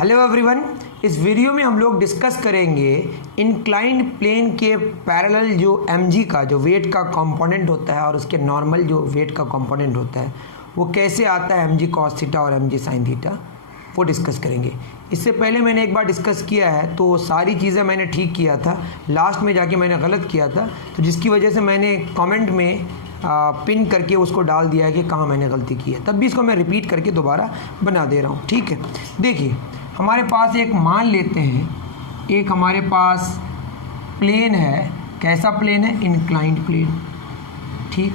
Hello everyone, इस video में हम लोग डिस्कस करेंगे इंक्लाइंड प्लेन के पैरेलल जो mg का जो वेट का कंपोनेंट होता है और उसके नॉर्मल जो वेट का कंपोनेंट होता है वो कैसे आता है mg cos थीटा और mg sin थीटा, वो डिस्कस करेंगे। इससे पहले मैंने एक बार डिस्कस किया है तो सारी चीज़ें मैंने ठीक किया था, लास्ट में जाके मैंने गलत किया था, तो जिसकी वजह से मैंने कमेंट में पिन करके उसको डाल दिया है कि कहाँ मैंने गलती की है। तब भी इसको मैं रिपीट करके दोबारा बना दे रहा हूँ। ठीक है, देखिए हमारे पास एक मान लेते हैं, एक हमारे पास प्लेन है। कैसा प्लेन है? Inclined plane. ठीक,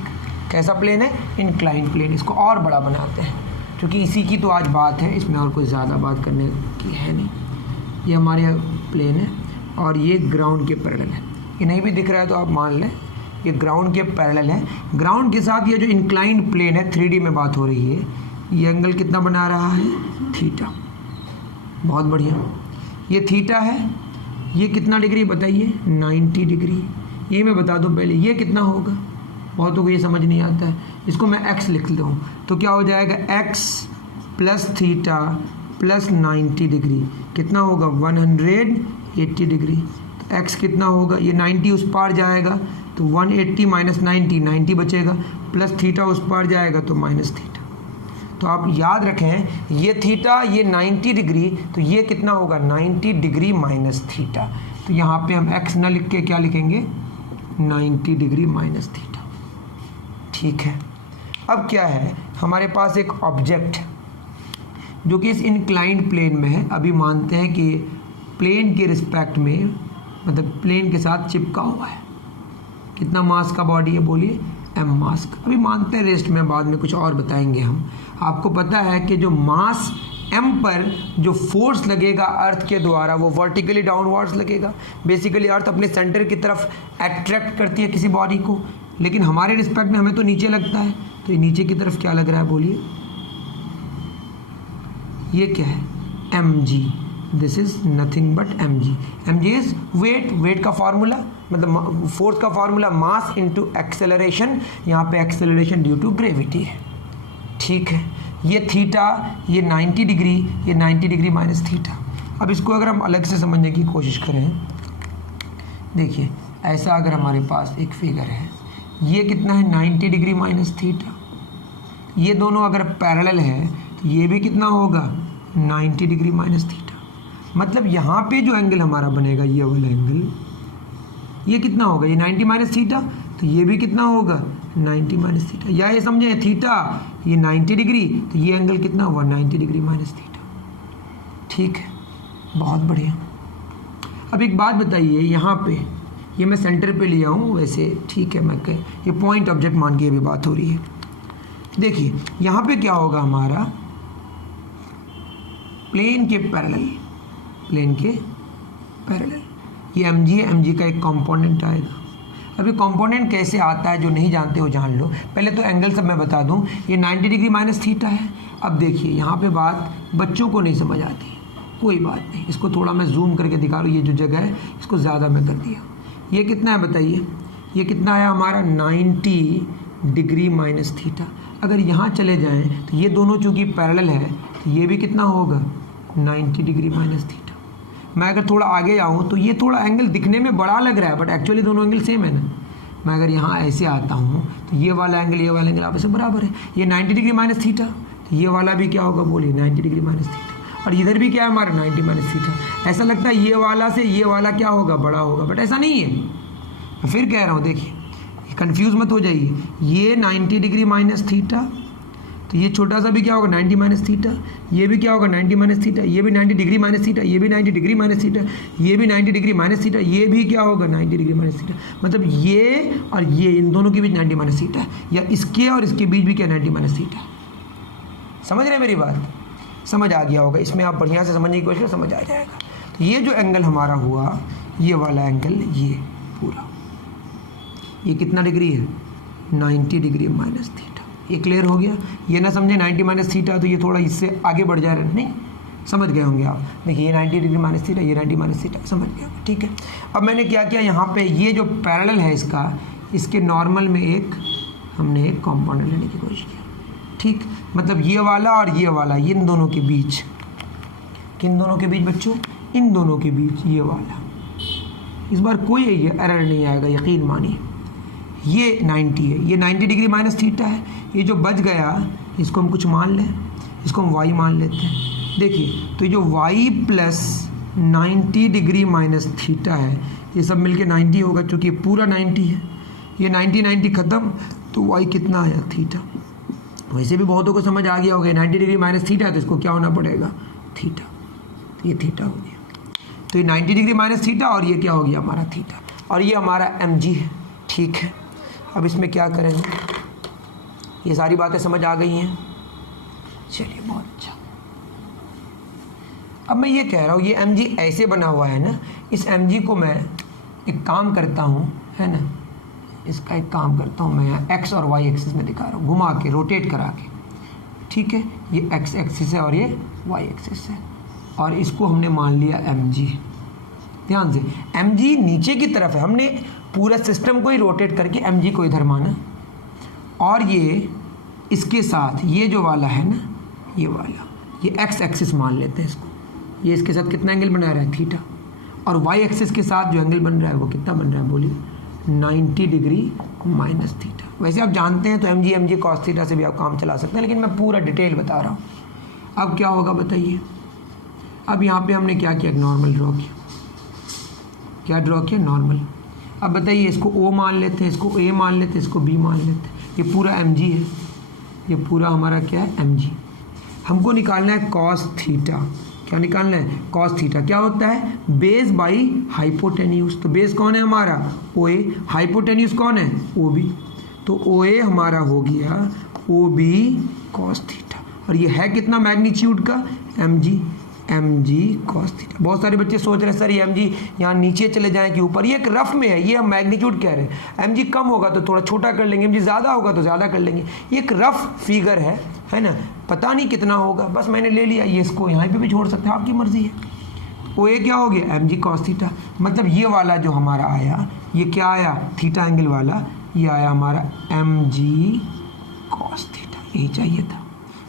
कैसा प्लेन है? Inclined plane. इसको और बड़ा बनाते हैं क्योंकि इसी की तो आज बात है, इसमें और कोई ज़्यादा बात करने की है नहीं। ये हमारे प्लेन है और ये ग्राउंड के पैरेलल है। ये नहीं भी दिख रहा है तो आप मान लें ये ग्राउंड के पैरेलल है। ग्राउंड के साथ ये जो इंक्लाइंड प्लेन है 3D में बात हो रही है, ये एंगल कितना बना रहा है? थीटा। बहुत बढ़िया, ये थीटा है। ये कितना डिग्री बताइए? 90 डिग्री। ये मैं बता दूं पहले, ये कितना होगा? बहुतों को ये समझ नहीं आता है। इसको मैं x लिख लेता हूँ तो क्या हो जाएगा? x plus theta plus 90 degree कितना होगा? 180 डिग्री। तो x कितना होगा? ये 90 उस पार जाएगा तो 180 माइनस 90 बचेगा, प्लस थीटा उस पार जाएगा तो माइनस थीटा। तो आप याद रखें ये थीटा, ये 90 डिग्री, तो ये कितना होगा? 90 डिग्री माइनस थीटा। तो यहाँ पे हम x ना लिख के क्या लिखेंगे? 90 डिग्री माइनस थीटा। ठीक है, अब क्या है? हमारे पास एक ऑब्जेक्ट जो कि इस इंक्लाइंड प्लेन में है। अभी मानते हैं कि प्लेन के रिस्पेक्ट में, मतलब प्लेन के साथ चिपका हुआ है। कितना मास का बॉडी है? बोलिए, m मास का। अभी मानते हैं, रेस्ट में बाद में कुछ और बताएंगे हम। आपको पता है कि जो मास m पर जो फोर्स लगेगा अर्थ के द्वारा वो वर्टिकली डाउनवर्ड्स लगेगा। बेसिकली अर्थ अपने सेंटर की तरफ अट्रैक्ट करती है किसी बॉडी को, लेकिन हमारे रिस्पेक्ट में हमें तो नीचे लगता है। तो ये नीचे की तरफ क्या लग रहा है? बोलिए, ये क्या है? mg। This is nothing but mg। mg is weight. Weight का फॉर्मूला मतलब फोर्स का फॉर्मूला मास इनटू एक्सेलरेशन। यहाँ पे एक्सेलरेशन ड्यू टू ग्रेविटी है। ठीक है, ये थीटा, ये 90 डिग्री, ये 90 डिग्री माइनस थीटा। अब इसको अगर हम अलग से समझने की कोशिश करें, देखिए ऐसा अगर हमारे पास एक फिगर है, ये कितना है? 90 डिग्री माइनस थीटा। ये दोनों अगर पैरेलल है तो ये भी कितना होगा? 90 डिग्री माइनस थीटा। मतलब यहाँ पे जो एंगल हमारा बनेगा, ये वाला एंगल, ये कितना होगा? ये 90 माइनस थीटा, तो ये भी कितना होगा? 90 माइनस थीटा। या ये समझे, थीटा ये 90 डिग्री, तो ये एंगल कितना हुआ? 90 डिग्री माइनस थीटा। ठीक है, बहुत बढ़िया। अब एक बात बताइए, यहाँ पे ये मैं सेंटर पे लिया हूँ वैसे, ठीक है, मैं ये पॉइंट ऑब्जेक्ट मान के भी बात हो रही है। देखिए यहाँ पे क्या होगा? हमारा प्लेन के पैरेलल, प्लेन के पैरेलल ये mg है, mg का एक कंपोनेंट आएगा। अभी कंपोनेंट कैसे आता है जो नहीं जानते हो जान लो। पहले तो एंगल सब मैं बता दूं, ये 90 डिग्री माइनस थीटा है। अब देखिए यहाँ पे बात बच्चों को नहीं समझ आती, कोई बात नहीं, इसको थोड़ा मैं जूम करके दिखा रहा हूँ। ये जो जगह है इसको ज़्यादा मैं कर दिया। ये कितना है बताइए? ये कितना आया हमारा? 90 डिग्री माइनस थीटा। अगर यहाँ चले जाएँ तो ये दोनों चूँकि पैरेलल है तो ये भी कितना होगा? 90 डिग्री माइनस थीटा। मैं अगर थोड़ा आगे आऊँ तो ये थोड़ा एंगल दिखने में बड़ा लग रहा है, बट एक्चुअली दोनों एंगल सेम है ना। मैं अगर यहाँ ऐसे आता हूँ तो ये वाला एंगल आपस में बराबर है। ये 90 डिग्री माइनस थीटा, तो ये वाला भी क्या होगा? बोलिए, 90 डिग्री माइनस थीटा। और इधर भी क्या है हमारा? 90 माइनस थीटा। ऐसा लगता है ये वाला से ये वाला क्या होगा? बड़ा होगा, बट ऐसा नहीं है। मैं फिर कह रहा हूँ, देखिए कंफ्यूज मत हो जाइए। ये 90 डिग्री माइनस थीटा, तो ये छोटा सा भी क्या होगा? 90 माइनस थीटा। ये भी क्या होगा? 90 माइनस थीटा। ये भी 90 डिग्री माइनस थीटा। ये भी 90 डिग्री माइनस थीटा। ये भी 90 डिग्री माइनस थीटा। ये भी क्या होगा? 90 डिग्री माइनस थीटा। मतलब ये और ये, इन दोनों के बीच 90 माइनस थीटा है, या इसके और इसके बीच भी क्या? 90 माइनस थीटा। समझ रहे मेरी बात? समझ आ गया होगा। इसमें आप बढ़िया से समझने की कोशिश करें, समझ आ जाएगा। तो ये जो एंगल हमारा हुआ, ये वाला एंगल, ये पूरा, ये कितना डिग्री है? 90 डिग्री माइनस थीटा। ये क्लियर हो गया? ये ना समझे 90 माइनस थीटा तो ये थोड़ा इससे आगे बढ़ जा रहा है, नहीं समझ गए होंगे आप। देखिए ये 90 डिग्री माइनस थीटा, ये 90 माइनस थीटा, समझ गया। ठीक है, अब मैंने क्या किया, यहाँ पे ये जो पैरेलल है इसका, इसके नॉर्मल में एक हमने एक कंपोनेंट लेने की कोशिश की। ठीक, मतलब ये वाला और ये वाला, इन दोनों के बीच किन दोनों के बीच बच्चों? इन दोनों के बीच, ये वाला। इस बार कोई ये एरर नहीं आएगा, यकीन मानिए। ये 90 है, ये 90 डिग्री माइनस थीटा है। ये जो बच गया इसको हम कुछ मान लें, इसको हम y मान लेते हैं। देखिए तो ये जो y plus 90 degree minus theta है, ये सब मिलके 90 होगा, चूँकि ये पूरा 90 है। ये 90 ख़त्म, तो y कितना आया? थीटा। वैसे भी बहुतों को समझ आ गया होगा 90 डिग्री माइनस थीटा है तो इसको क्या होना पड़ेगा? थीटा। तो ये थीटा हो गया। तो ये 90 डिग्री माइनस थीटा और ये क्या हो गया? हमारा थीटा। और ये हमारा mg है, ठीक है। अब इसमें क्या करेंगे? ये सारी बातें समझ आ गई हैं? चलिए बहुत अच्छा। अब मैं ये कह रहा हूँ ये mg ऐसे बना हुआ है ना, इस mg को मैं एक काम करता हूँ, है ना, इसका एक काम करता हूँ मैं यहाँ x और y एक्सिस में दिखा रहा हूँ, घुमा के, रोटेट करा के, ठीक है। ये x एक्सिस है और ये y एक्सिस है, और इसको हमने मान लिया mg। ध्यान से, mg नीचे की तरफ है, हमने पूरा सिस्टम को ही रोटेट करके mg को इधर माना। और ये इसके साथ ये जो वाला है ना, ये वाला, ये x एक्सिस मान लेते हैं इसको। ये इसके साथ कितना एंगल बना रहा है? थीटा। और y एक्सिस के साथ जो एंगल बन रहा है वो कितना बन रहा है? बोलिए, 90 डिग्री माइनस थीटा। वैसे आप जानते हैं तो mg cos थीटा से भी आप काम चला सकते हैं, लेकिन मैं पूरा डिटेल बता रहा हूँ। अब क्या होगा बताइए? अब यहाँ पे हमने क्या किया? नॉर्मल ड्रॉ किया। क्या ड्रॉ किया? नॉर्मल। अब बताइए, इसको O मान लेते हैं, इसको A मान लेते हैं, इसको B मान लेते हैं। ये पूरा mg है, ये पूरा हमारा क्या है? mg। हमको निकालना है cos थीटा। क्या निकालना है? cos theta. क्या होता है? Base by hypotenuse. तो बेस कौन है हमारा? OA। हाइपोटेन्यूज कौन है? OB। तो OA हमारा हो गया OB cos थीटा। और ये है कितना मैग्नीट्यूड का? mg cos theta. बहुत सारे बच्चे सोच रहे हैं सर ये mg यहाँ नीचे चले जाएं कि ऊपर। ये एक रफ में है, ये हम मैग्नीट्यूड कह रहे हैं। mg कम होगा तो थोड़ा छोटा कर लेंगे, mg ज़्यादा होगा तो ज़्यादा कर लेंगे। ये एक रफ फिगर है ना, पता नहीं कितना होगा, बस मैंने ले लिया। ये इसको यहाँ पे भी छोड़ सकते हैं, आपकी मर्जी है। वो ये क्या हो गया? mg cos theta. मतलब ये वाला जो हमारा आया, ये क्या आया? थीटा एंगल वाला, ये आया हमारा mg cos थीटा। यही चाहिए था।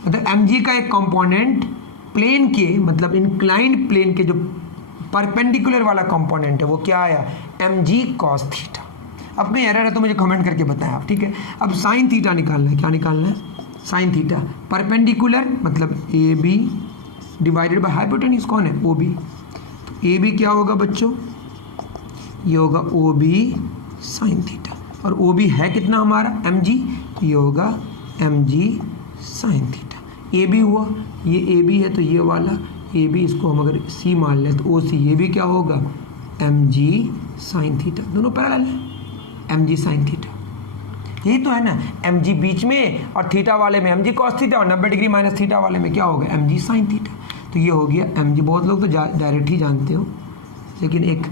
मतलब mg का एक कंपोनेंट प्लेन के, मतलब इंक्लाइंड प्लेन के जो परपेंडिकुलर वाला कंपोनेंट है वो क्या आया? mg cos theta. अब कहीं एरर है तो मुझे कमेंट करके बताएं आप, ठीक है। अब साइन थीटा निकालना है। क्या निकालना है? Sine theta. परपेंडिकुलर मतलब AB डिवाइडेड बाय हाइपोटेन्यूज कौन है? OB। तो AB क्या होगा बच्चों? ये होगा OB साइन थीटा। और OB है कितना हमारा? mg। ये होगा mg साइन थीटा। AB हुआ, ये AB है तो ये वाला AB, इसको हम अगर C मान लें तो OC, ये भी क्या होगा? mg sine theta. दोनों पैरेलल है, mg साइन थीटा। यही तो है ना, mg बीच में और थीटा वाले में mg cos थीटा, और 90 डिग्री माइनस थीटा वाले में क्या होगा? mg sine theta. तो ये हो गया mg। बहुत लोग तो डायरेक्ट ही जानते हो, लेकिन एक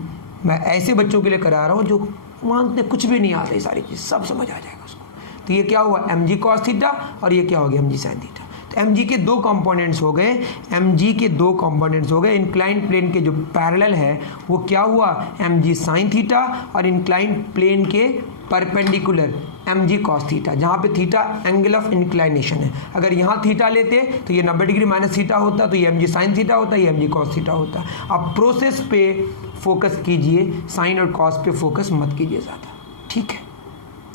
मैं ऐसे बच्चों के लिए करा रहा हूँ जो मानते कुछ भी नहीं आता, ये सारी चीज़ सब समझ आ जाएगा उसको। तो ये क्या हुआ? mg cos थीटा, और ये क्या हो गया? mg sine theta. mg के दो कंपोनेंट्स हो गए, mg के दो कंपोनेंट्स हो गए। इंक्लाइंड प्लेन के जो पैरेलल है वो क्या हुआ? mg साइन थीटा, और इंक्लाइंड प्लेन के परपेंडिकुलर mg cos थीटा, जहाँ पे थीटा एंगल ऑफ इंक्लाइनेशन है। अगर यहाँ थीटा लेते तो ये 90 डिग्री माइनस थीटा होता, तो ये mg साइन थीटा होता, ये mg cos थीटा होता। अब प्रोसेस पे फोकस कीजिए, साइन और कॉस पे फोकस मत कीजिए ज़्यादा, ठीक है।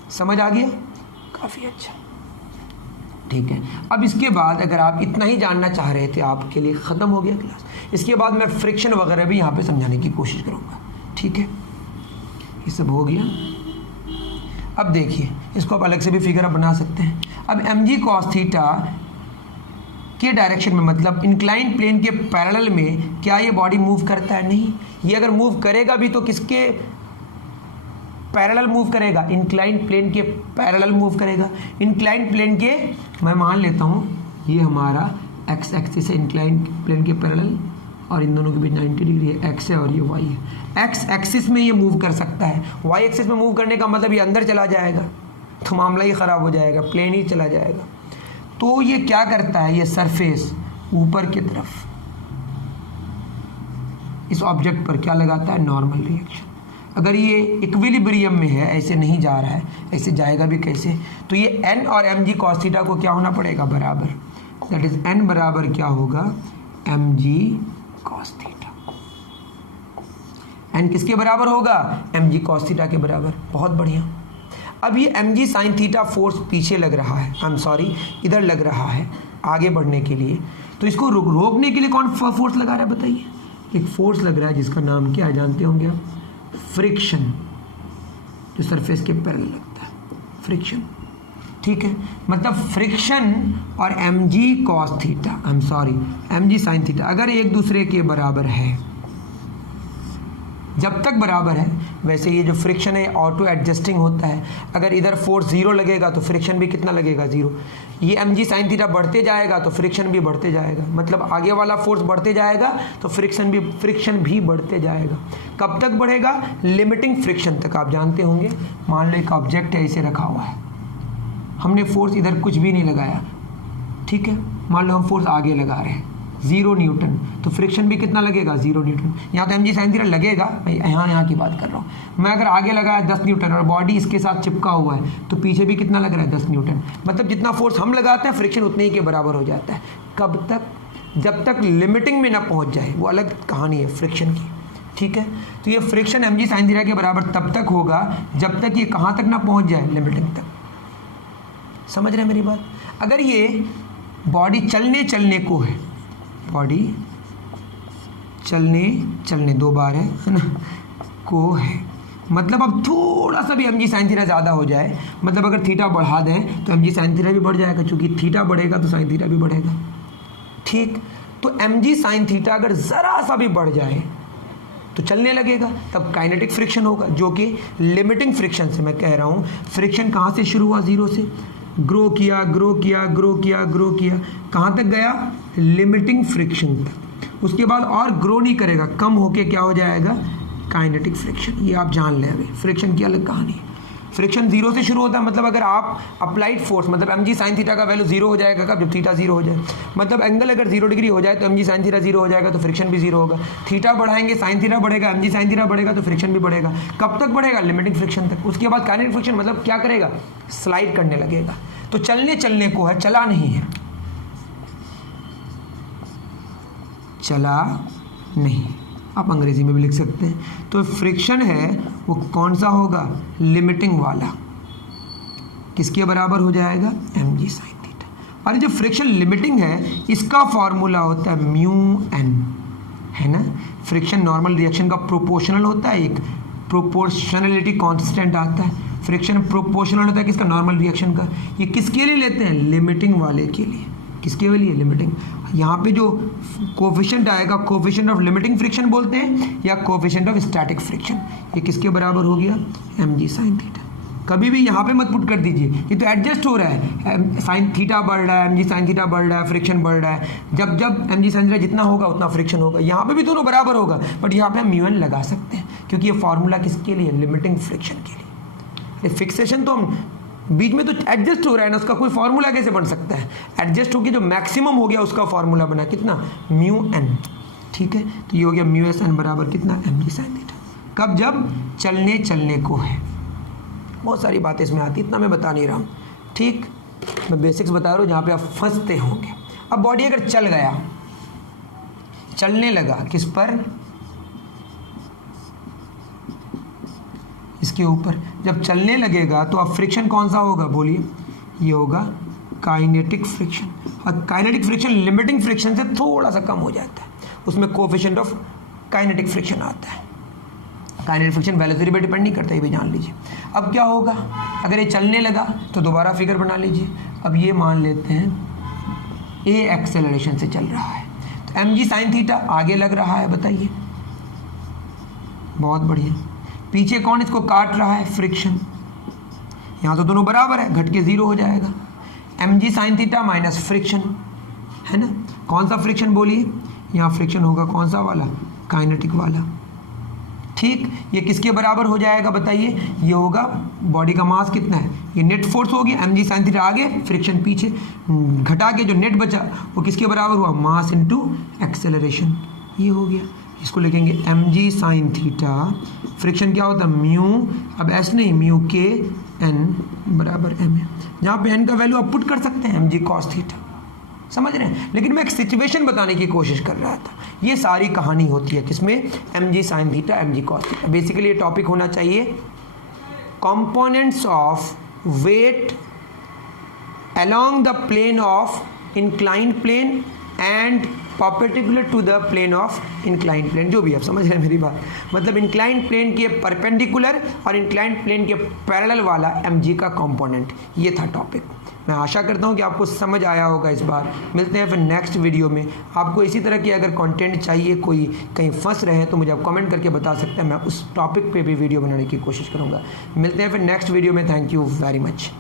समझ आ गया? काफ़ी अच्छा, ठीक है। अब इसके बाद अगर आप इतना ही जानना चाह रहे थे, आपके लिए ख़त्म हो गया क्लास। इसके बाद मैं फ्रिक्शन वगैरह भी यहाँ पे समझाने की कोशिश करूँगा, ठीक है। ये सब हो गया। अब देखिए, इसको आप अलग से भी फिगर आप बना सकते हैं। अब mg cos थीटा के डायरेक्शन में, मतलब इंक्लाइंड प्लेन के पैरेलल में, क्या ये बॉडी मूव करता है? नहीं। ये अगर मूव करेगा भी तो किसके पैरेलल मूव करेगा? इंक्लाइंड प्लेन के पैरेलल मूव करेगा। इंक्लाइंड प्लेन के, मैं मान लेता हूँ ये हमारा x एक्सिस है इंक्लाइंड प्लेन के पैरेलल, और इन दोनों के बीच 90 डिग्री है, x है और ये y है। x एक्सिस में ये मूव कर सकता है, y एक्सिस में मूव करने का मतलब ये अंदर चला जाएगा तो मामला ही ख़राब हो जाएगा, प्लेन ही चला जाएगा। तो ये क्या करता है? ये सरफेस ऊपर की तरफ इस ऑब्जेक्ट पर क्या लगाता है? Normal reaction. अगर ये इक्विलिब्रियम में है, ऐसे नहीं जा रहा है, ऐसे जाएगा भी कैसे? तो ये n और mg cos थीटा को क्या होना पड़ेगा? बराबर। दैट इज n बराबर क्या होगा? mg cos theta. एन किसके बराबर होगा? एम जी कॉस थीटा के बराबर। बहुत बढ़िया। अब ये M G sine theta force पीछे लग रहा है, आई एम सॉरी इधर लग रहा है आगे बढ़ने के लिए, तो इसको रोकने के लिए कौन फोर्स लगा रहा है बताइए? एक फोर्स लग रहा है जिसका नाम क्या है जानते होंगे आप? फ्रिक्शन, जो सरफेस के पैरेलल लगता है, फ्रिक्शन। ठीक है, मतलब फ्रिक्शन और M G cos theta, I'm sorry M G sine theta अगर एक दूसरे के बराबर है, जब तक बराबर है, वैसे ये जो फ्रिक्शन है ऑटो एडजस्टिंग होता है। अगर इधर फोर्स जीरो लगेगा तो फ्रिक्शन भी कितना लगेगा? जीरो। ये एम जी साइन थीटा बढ़ते जाएगा तो फ्रिक्शन भी बढ़ते जाएगा, मतलब आगे वाला फोर्स बढ़ते जाएगा तो फ्रिक्शन भी बढ़ते जाएगा। कब तक बढ़ेगा? लिमिटिंग फ्रिक्शन तक। आप जानते होंगे, मान लो एक ऑब्जेक्ट है, इसे रखा हुआ है, हमने फोर्स इधर कुछ भी नहीं लगाया, ठीक है, मान लो हम फोर्स आगे लगा रहे हैं 0 न्यूटन, तो फ्रिक्शन भी कितना लगेगा? 0 न्यूटन। यहाँ तो एम जी साइन थीटा लगेगा, यहाँ की बात कर रहा हूँ मैं। अगर आगे लगाया 10 न्यूटन और बॉडी इसके साथ चिपका हुआ है तो पीछे भी कितना लग रहा है? 10 न्यूटन। मतलब जितना फोर्स हम लगाते हैं फ्रिक्शन उतने ही के बराबर हो जाता है। कब तक? जब तक लिमिटिंग में ना पहुँच जाए, वो अलग कहानी है फ्रिक्शन की। ठीक है, तो ये friction M G sine theta के बराबर तब तक होगा जब तक ये कहाँ तक ना पहुँच जाए? लिमिटिंग तक। समझ रहे हैं मेरी बात? अगर ये बॉडी चलने को है, बॉडी चलने 2 बार है ना, को है, मतलब अब थोड़ा सा भी एम जी साइन थीटा ज़्यादा हो जाए, मतलब अगर थीटा बढ़ा दें तो एम जी साइन थीटा भी बढ़ जाएगा, क्योंकि थीटा बढ़ेगा तो साइन थीटा भी बढ़ेगा। ठीक, तो एम जी साइन थीटा अगर ज़रा सा भी बढ़ जाए तो चलने लगेगा, तब काइनेटिक फ्रिक्शन होगा, जो कि लिमिटिंग फ्रिक्शन से मैं कह रहा हूँ। फ्रिक्शन कहाँ से शुरू हुआ? 0 से ग्रो किया, कहाँ तक गया? लिमिटिंग फ्रिक्शन तक। उसके बाद और ग्रो नहीं करेगा, कम होके क्या हो जाएगा? Kinetic friction. ये आप जान लें, अभी फ्रिक्शन की अलग कहानी है। फ्रिक्शन 0 से शुरू होता है, मतलब अगर आप अप्लाइड फोर्स, मतलब एम जी साइन थीटा का वैल्यू 0 हो जाएगा कब? जब थीटा 0 हो जाए, मतलब एंगल अगर 0 डिग्री हो जाए तो एम जी साइन थीटा 0 हो जाएगा, तो फ्रिक्शन भी 0 होगा। थीटा बढ़ाएंगे, साइन थीटा बढ़ेगा, एम जी साइन थीटा बढ़ेगा तो फ्रिक्शन भी बढ़ेगा। कब तक बढ़ेगा? लिमिटिंग फ्रिक्शन तक। उसके बाद काइनेटिक फ्रिक्शन मतलब क्या करेगा? स्लाइड करने लगेगा। तो चलने को है, चला नहीं है, चला नहीं, आप अंग्रेजी में भी लिख सकते हैं। तो फ्रिक्शन है वो कौन सा होगा? लिमिटिंग वाला। किसके बराबर हो जाएगा? M G sine theta. और जो फ्रिक्शन लिमिटिंग है इसका फॉर्मूला होता है म्यू एन, है ना। फ्रिक्शन नॉर्मल रिएक्शन का प्रोपोर्शनल होता है, एक प्रोपोर्शनलिटी कांस्टेंट आता है। फ्रिक्शन प्रोपोर्शनल होता है किसका? नॉर्मल रिएक्शन का। ये किसके लिए लेते हैं? लिमिटिंग वाले के लिए। किसके लिए? लिमिटिंग। यहाँ पे जो कोफिशिएंट आएगा, कोफिशिएंट ऑफ लिमिटिंग फ्रिक्शन बोलते हैं या कोफिशिएंट ऑफ स्टैटिक फ्रिक्शन। ये किसके बराबर हो गया? M G sine theta. कभी भी यहाँ पे मत पुट कर दीजिए, ये तो एडजस्ट हो रहा है। साइन थीटा बढ़ रहा है, एम जी साइन थीटा बढ़ रहा है, फ्रिक्शन बढ़ रहा है। जब एम जी साइन थीटा जितना होगा उतना फ्रिक्शन होगा। यहाँ पे भी दोनों बराबर होगा, बट यहाँ पे हम म्यू एन लगा सकते हैं, क्योंकि ये फॉर्मूला किसके लिए? लिमिटिंग फ्रिक्शन के लिए। फिक्सेशन तो हम बीच में तो एडजस्ट हो रहा है ना, उसका कोई फार्मूला कैसे बन सकता है? एडजस्ट होकर जो मैक्सिमम हो गया उसका फार्मूला बना, कितना? Mu N. ठीक है, तो ये हो गया म्यू एस एन बराबर कितना? M G sine theta. कब? जब चलने को है। बहुत सारी बातें इसमें आती, इतना मैं बता नहीं रहा हूँ। ठीक, मैं बेसिक्स बता रहा हूँ जहाँ पे आप फंसते होंगे। अब बॉडी अगर चल गया, चलने लगा, किस पर? इसके ऊपर। जब चलने लगेगा तो अब फ्रिक्शन कौन सा होगा? बोलिए। ये होगा काइनेटिक फ्रिक्शन। और काइनेटिक फ्रिक्शन लिमिटिंग फ्रिक्शन से थोड़ा सा कम हो जाता है, उसमें कोफिशिएंट ऑफ काइनेटिक फ्रिक्शन आता है। काइनेटिक फ्रिक्शन वेलोसिटी पे डिपेंड नहीं करता, ये भी जान लीजिए। अब क्या होगा? अगर ये चलने लगा तो दोबारा फिगर बना लीजिए। अब ये मान लेते हैं ए एक्सेलरेशन से चल रहा है, तो एम जी साइन थीटा आगे लग रहा है, बताइए। बहुत बढ़िया। पीछे कौन इसको काट रहा है? फ्रिक्शन। यहाँ तो दोनों बराबर है, घट के 0 हो जाएगा। M G sine theta minus friction, है ना। कौन सा फ्रिक्शन बोलिए? यहाँ फ्रिक्शन होगा कौन सा वाला? काइनेटिक वाला। ठीक, ये किसके बराबर हो जाएगा बताइए? ये होगा बॉडी का मास कितना है? ये नेट फोर्स हो गया, एम जी साइन थीटा आगे, फ्रिक्शन पीछे, घटा के जो नेट बचा वो किसके बराबर हुआ? Mass into acceleration. ये हो गया। इसको लिखेंगे M G sine theta, friction क्या होता है? म्यू, अब एस नहीं, म्यू के एन बराबर एम है, जहाँ पे एन का वैल्यू आप पुट कर सकते हैं, एम जी कॉस थीटा। समझ रहे हैं। लेकिन मैं एक सिचुएशन बताने की कोशिश कर रहा था। ये सारी कहानी होती है किसमें, M G sine theta M G cos theta. Basically ये टॉपिक होना चाहिए components of weight along the plane of inclined plane and perpendicular to the plane of inclined plane। जो भी आप समझ रहे हैं मेरी बात, मतलब इंक्लाइंड प्लेन के परपेंडिकुलर और इंक्लाइंड प्लेन के पैरेलल वाला mg का कंपोनेंट, ये था टॉपिक। मैं आशा करता हूँ कि आपको समझ आया होगा इस बार। मिलते हैं फिर नेक्स्ट वीडियो में। आपको इसी तरह की अगर कंटेंट चाहिए, कोई कहीं फंस रहे हैं तो मुझे आप कमेंट करके बता सकते हैं, मैं उस टॉपिक पे भी वीडियो बनाने की कोशिश करूँगा। मिलते हैं फिर नेक्स्ट वीडियो में। Thank you very much.